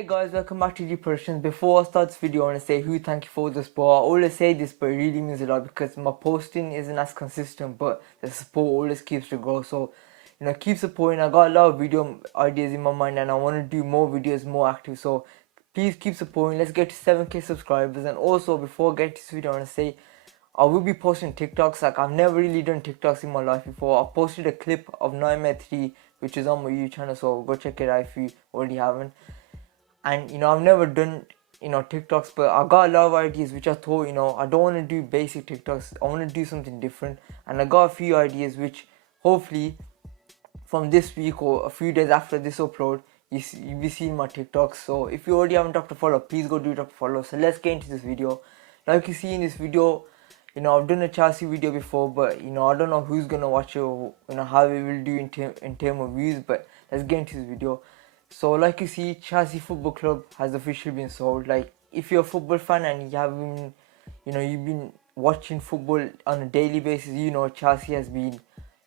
Hey guys, welcome back to G Productions. Before I start this video, I want to say huge thank you for the support. I always say this, but it really means a lot because my posting isn't as consistent, but the support always keeps to grow. So, keep supporting. I got a lot of video ideas in my mind and I want to do more videos, more active. So, please keep supporting. Let's get to 7k subscribers. And also, before I get to this video, I want to say I will be posting TikToks. Like, I've never really done TikToks in my life before. I posted a clip of 9med3, which is on my YouTube channel, so go check it out if you already haven't. And I've never done TikToks, but I got a lot of ideas which I thought I don't want to do basic TikToks. I want to do something different, and I got a few ideas which hopefully from this week or a few days after this upload you'll be seeing my TikToks. So if you already haven't dropped a follow, please go do drop a follow. So let's get into this video. Like you see in this video, I've done a Chelsea video before, but I don't know who's gonna watch it or how we will do in terms of views. But let's get into this video. So like you see, Chelsea Football Club has officially been sold. Like if you're a football fan and you have been, you've been watching football on a daily basis, Chelsea has been,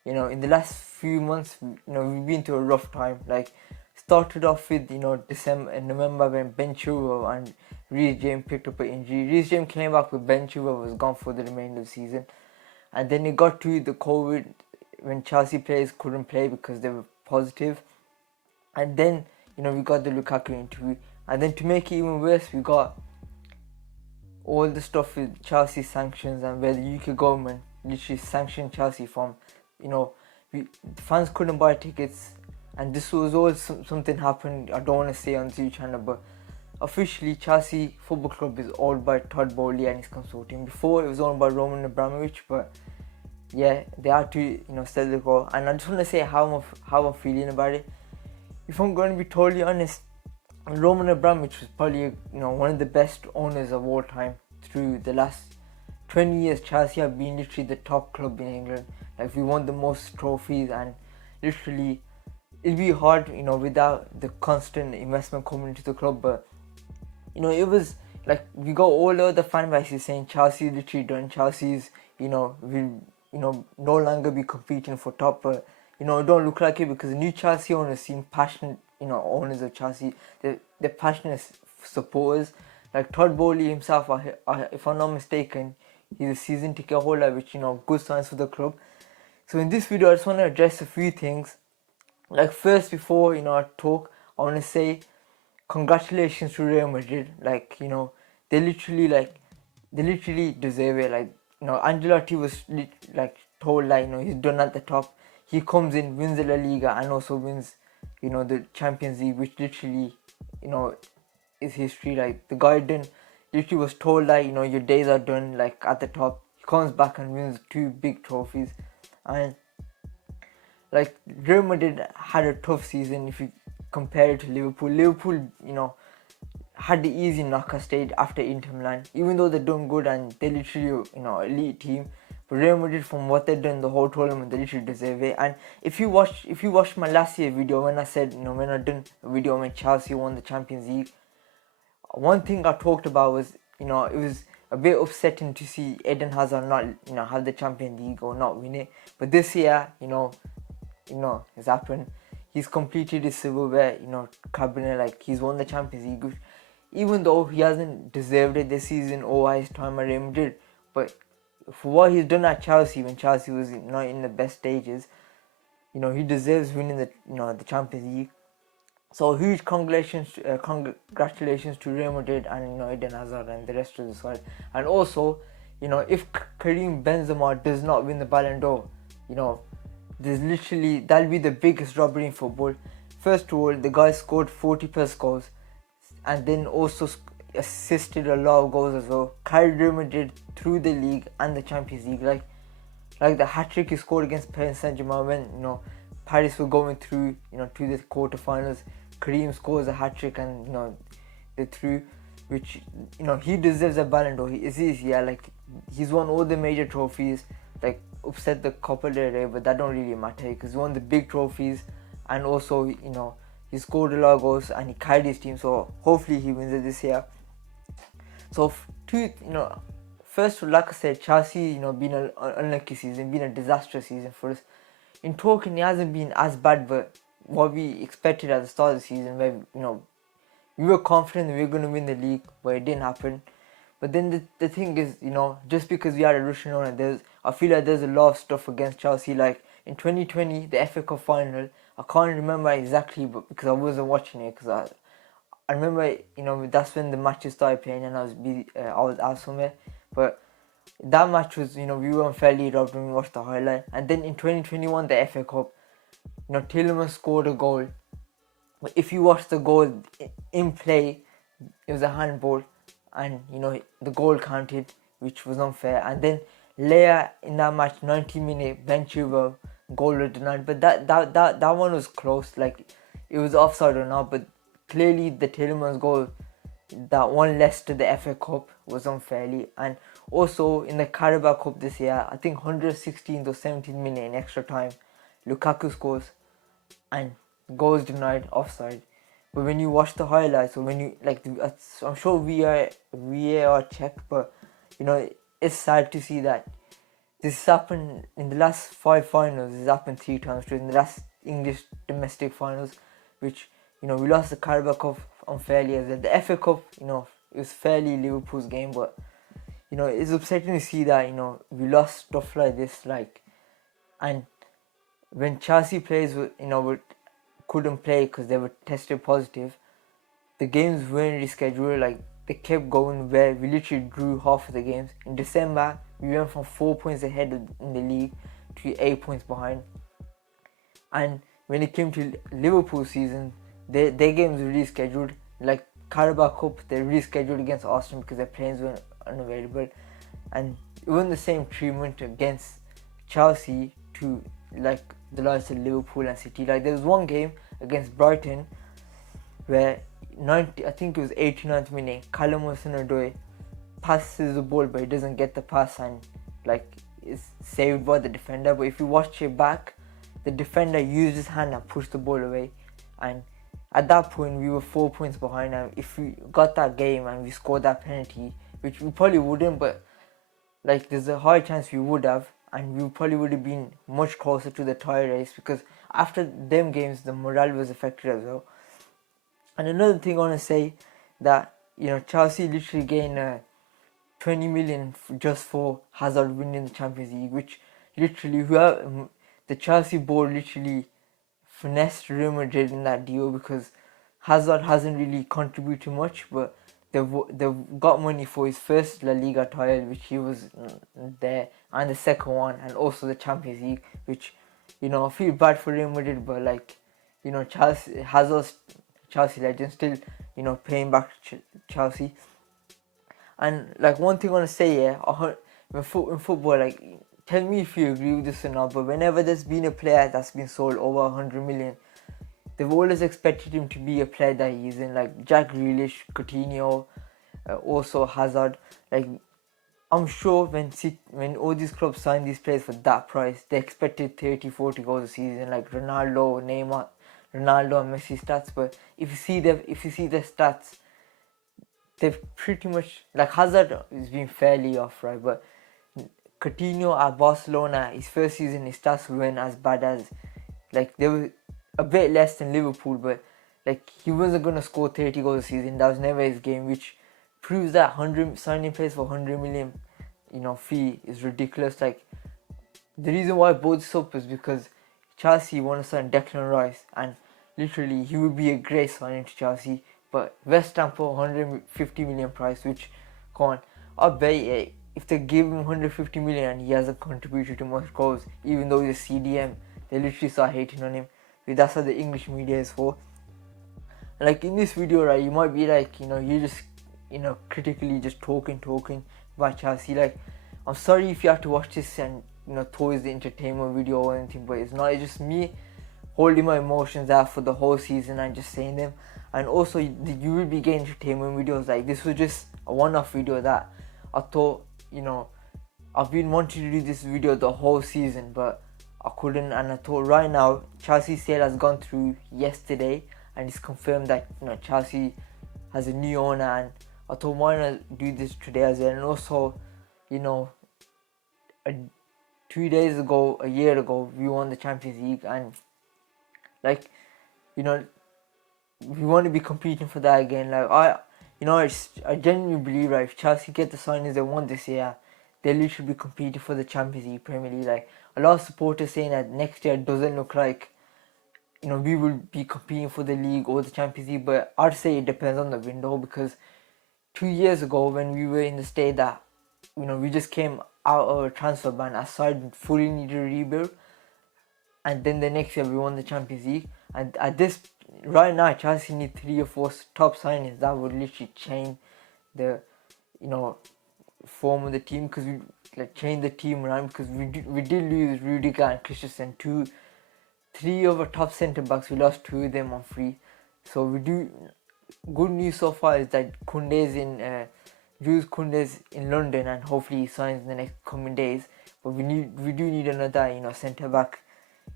in the last few months, we've been through a rough time. Like started off with, December and November when Ben Chilwell and Reece James picked up an injury. Reece James came back with Ben Chilwell was gone for the remainder of the season. And then it got to the COVID when Chelsea players couldn't play because they were positive. And then, we got the Lukaku interview. And then to make it even worse, we got all the stuff with Chelsea sanctions and where the UK government literally sanctioned Chelsea from, fans couldn't buy tickets. And this was all something happened, I don't want to say on the YouTube channel, but officially Chelsea Football Club is owned by Todd Bowley and his consortium. Before it was owned by Roman Abramovich, but yeah, they had to, sell the goal. And I just want to say how I'm feeling about it. If I'm going to be totally honest, Roman Abramovich was probably one of the best owners of all time. Through the last 20 years, Chelsea have been literally the top club in England. Like we won the most trophies, and literally it'll be hard, without the constant investment coming into the club. But it was like we got all the other fan bases saying Chelsea literally done. Chelsea's will no longer be competing for top, but it don't look like it because the new Chelsea owners seem passionate, owners of Chelsea. They're passionate supporters. Like Todd Bowley himself, if I'm not mistaken, he's a season ticket holder, which, good signs for the club. So in this video, I just want to address a few things. Like first, before, I talk, I want to say congratulations to Real Madrid. Like, they literally deserve it. Like, Ancelotti was told, he's done at the top. He comes in, wins the La Liga and also wins, the Champions League, which literally, is history. Like the guy literally was told that, your days are done, like at the top. He comes back and wins 2 big trophies. And like Real Madrid had a tough season if you compare it to Liverpool. Liverpool, had the easy knockout stage after Inter Milan, even though they're doing good and they literally, elite team. But Real Madrid, from what they've done the whole tournament, they literally deserve it. And if you watch my last year video when I said, when I done a video when Chelsea won the Champions League, one thing I talked about was, it was a bit upsetting to see Eden Hazard not, have the Champions League or not win it. But this year, it's happened. He's completed his silverware, cabinet, like he's won the Champions League, even though he hasn't deserved it this season or his time at Real Madrid. But for what he's done at Chelsea when Chelsea was not in the best stages, he deserves winning the Champions League. So huge congratulations to Real Madrid and Eden Hazard and the rest of the squad. And also, if Karim Benzema does not win the Ballon d'Or, that'll be the biggest robbery in football. First of all, the guy scored 40 plus goals and then also assisted a lot of goals as well. Carried Real Madrid through the league and the Champions League. Like the hat-trick he scored against Paris Saint-Germain when, Paris were going through, to the quarterfinals. Karim scores a hat-trick and, they're through, which, he deserves a Ballon d'Or. He's won all the major trophies, like upset the Copa del Rey, but that don't really matter because he won the big trophies and also, he scored a lot of goals and he carried his team, so hopefully he wins it this year. So first, like I said, Chelsea, been an unlucky season, been a disastrous season for us. In talking, it hasn't been as bad, but what we expected at the start of the season, where we were confident that we were going to win the league, but it didn't happen. But then the thing is, just because we had a Russian owner, I feel like there's a lot of stuff against Chelsea. Like in 2020, the FA Cup final, I can't remember exactly, but because I wasn't watching it, because I remember, that's when the matches started playing and I was busy, I was out somewhere. But that match was, we were unfairly robbed when we watched the highlight. And then in 2021, the FA Cup, Tillman scored a goal. But if you watch the goal in play, it was a handball, and the goal counted, which was unfair. And then Leia in that match, 90-minute bench over, goal was denied. But that one was close. Like it was offside or not, but clearly the Tillman's goal, that one less to the FA Cup, was unfairly. And also in the Carabao Cup this year, I think 116th or 17th minute in extra time, Lukaku scores and goals denied, offside. But when you watch the highlights, or when you I'm sure VAR check, but it's sad to see that this happened in the last 5 finals. This happened 3 times in the last English domestic finals, which we lost the Carabao Cup unfairly as well. The FA Cup, it was fairly Liverpool's game, but it's upsetting to see that we lost stuff like this, and when Chelsea players couldn't play because they were tested positive, the games weren't rescheduled. Like they kept going, where we literally drew half of the games. In December, we went from 4 points ahead in the league to 8 points behind. And when it came to Liverpool season, their games were rescheduled. Like Carabao Cup, they rescheduled against Arsenal because their planes were unavailable, and it wasn't the same treatment against Chelsea to the likes of Liverpool and City. Like there was one game against Brighton where I think it was 89th minute, Callum Hudson-Odoi passes the ball but he doesn't get the pass, and it's saved by the defender. But if you watch it back, the defender used his hand and pushed the ball away, and at that point we were 4 points behind. And if we got that game and we scored that penalty, which we probably wouldn't, but there's a high chance we would have, and we probably would have been much closer to the title race, because after them games the morale was affected as well. And another thing I want to say, that Chelsea literally gained 20 million just for Hazard winning the Champions League, which literally the Chelsea board literally finessed Real Madrid in that deal, because Hazard hasn't really contributed much, but they've got money for his first La Liga title, which he was there, and the second one, and also the Champions League, which I feel bad for Real Madrid, but Hazard's Chelsea legend still paying back to Chelsea. And one thing I want to say, in football, tell me if you agree with this or not, but whenever there's been a player that's been sold over 100 million, they've always expected him to be a player that he isn't. Like Jack Grealish, Coutinho, also Hazard. I'm sure when all these clubs signed these players for that price, they expected 30-40 goals a season, like Ronaldo and Messi stats. But if you see their stats, they've pretty much, Hazard has been fairly off, right? But Coutinho at Barcelona, his first season, his stats weren't as bad as, they were a bit less than Liverpool, but he wasn't gonna score 30 goals a season. That was never his game, which proves that signing players for 100 million, fee is ridiculous. The reason why I bought this up is because Chelsea want to sign Declan Rice, and literally he would be a great signing to Chelsea. But West Ham for 150 million price, which, come on, I bet if they give him 150 million and he hasn't contributed to much goals, even though he's a CDM, they literally start hating on him. That's what the English media is for. In this video, right, you might be you're just critically just talking about Chelsea. I'm sorry if you have to watch this and towards the entertainment video or anything, but it's not. It's just me holding my emotions out for the whole season and just saying them. And also, you will be getting entertainment videos. This was just a one-off video that I thought, I've been wanting to do this video the whole season, but I couldn't. And I thought right now, Chelsea sale has gone through yesterday, and it's confirmed that Chelsea has a new owner. And I thought, why not do this today as well? And also, 2 days ago, a year ago, we won the Champions League, and we want to be competing for that again. Like I genuinely believe, like, if Chelsea get the signings they want this year, they literally be competing for the Champions League, Premier League. Like, a lot of supporters saying that next year doesn't look like, we will be competing for the league or the Champions League. But I'd say it depends on the window, because 2 years ago when we were in the state that, we just came out of a transfer ban, our side fully needed a rebuild, and then the next year we won the Champions League. And at this right now, Chelsea need 3 or 4 top signings that would literally change the form of the team, because we change the team around, because we did lose Rudiger and Christensen, 3 of our top centre backs. We lost 2 of them on free. So we do. Good news so far is that Jules Koundé's in London, and hopefully he signs in the next coming days. But we do need another centre back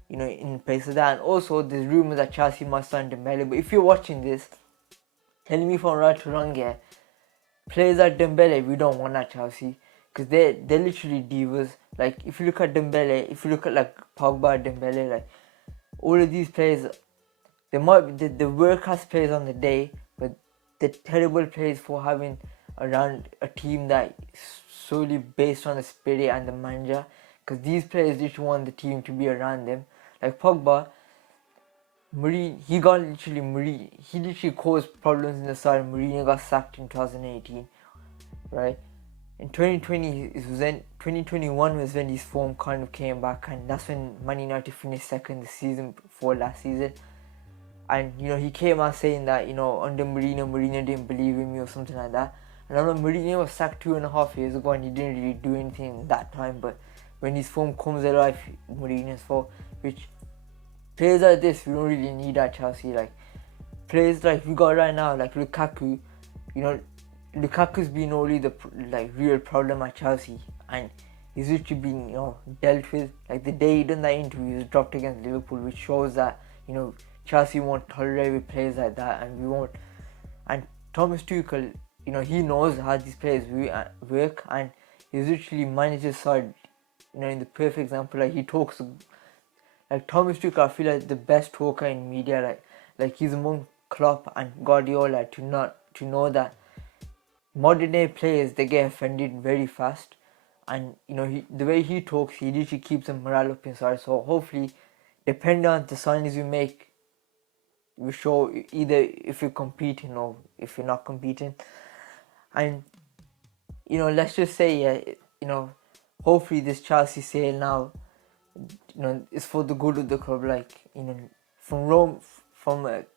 in place of that. And also there's rumours that Chelsea might sign Dembele. But if you're watching this, tell me if I'm right or wrong here. Players like Dembele we don't want at Chelsea, because they're literally divas. Like, if you look at Dembele, if you look at like Pogba, Dembele, like all of these players, they might be the world class players on the day, but they're terrible players for having around a team that is solely based on the spirit and the manager. Because these players literally want the team to be around them. Like Pogba, he literally caused problems in the side. Mourinho got sacked in 2018, right? In 2021 was when his form kind of came back, and that's when Man United finished second the season before last season. And he came out saying that under Mourinho didn't believe in me or something like that. And I know Mourinho was sacked 2.5 years ago, and he didn't really do anything that time. But when his form comes alive, Mourinho's fault. Which players like this we don't really need at Chelsea. Like, players like we got right now, like Lukaku. Lukaku's been only the real problem at Chelsea, and he's literally been dealt with. Like, the day he done that interview, he was dropped against Liverpool, which shows that Chelsea won't tolerate with players like that, and we won't. And Thomas Tuchel, he knows how these players work, and he's literally managed his side, in the perfect example. Like, he talks, like Thomas Tuchel, I feel like the best talker in media. Like he's among Klopp and Guardiola to know that modern day players, they get offended very fast, and the way he talks, he literally keeps the morale up inside. So hopefully, depending on the signings we make, we show either if you're competing or if you're not competing. And let's just say hopefully this Chelsea sale now is for the good of the club. Like, from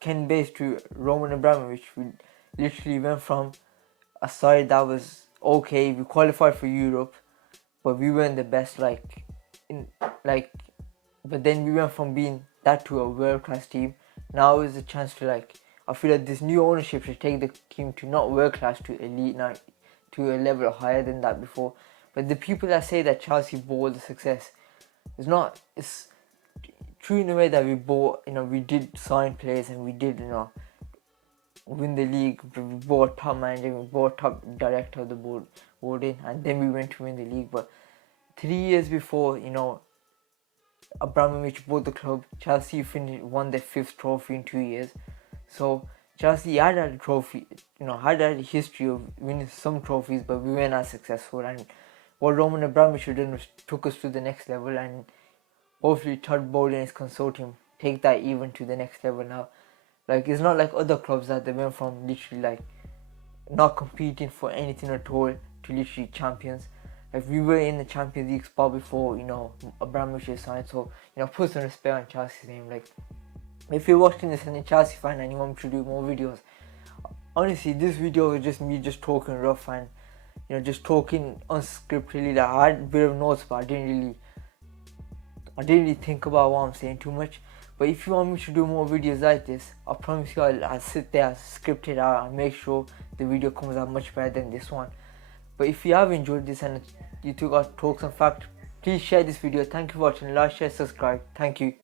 Ken Bates to Roman Abramovich, we literally went from a side that was okay, we qualified for Europe, but we weren't the best. But then we went from being that to a world class team. Now is a chance to I feel like this new ownership should take the team to not world class, to elite, now to a level higher than that before. But the people that say that Chelsea bought the success, it's true in a way that we bought, we did sign players and we did, win the league. We bought top manager, we bought top director of the board in, and then we went to win the league. But 3 years before, Abramovich bought the club, Chelsea won their 5th trophy in 2 years. So Chelsea had a trophy, had a history of winning some trophies, but we weren't as successful. And what Roman Abramovich did was took us to the next level, and hopefully Todd Bowley and his consortium take that even to the next level now. Like, it's not like other clubs that they went from literally not competing for anything at all to literally champions. Like, we were in the Champions League spot before, Abramovich signed. So, put some respect on Chelsea's name. Like, if you're watching this and you're a Chelsea fan and you want me to do more videos, honestly, this video is just me just talking rough and, just talking unscriptedly. Like, I had a bit of notes, but I didn't really think about what I'm saying too much. But if you want me to do more videos like this, I promise you I'll sit there, script it out, and make sure the video comes out much better than this one. But if you have enjoyed this and you took our talks and facts, please share this video. Thank you for watching. Like, share, subscribe. Thank you.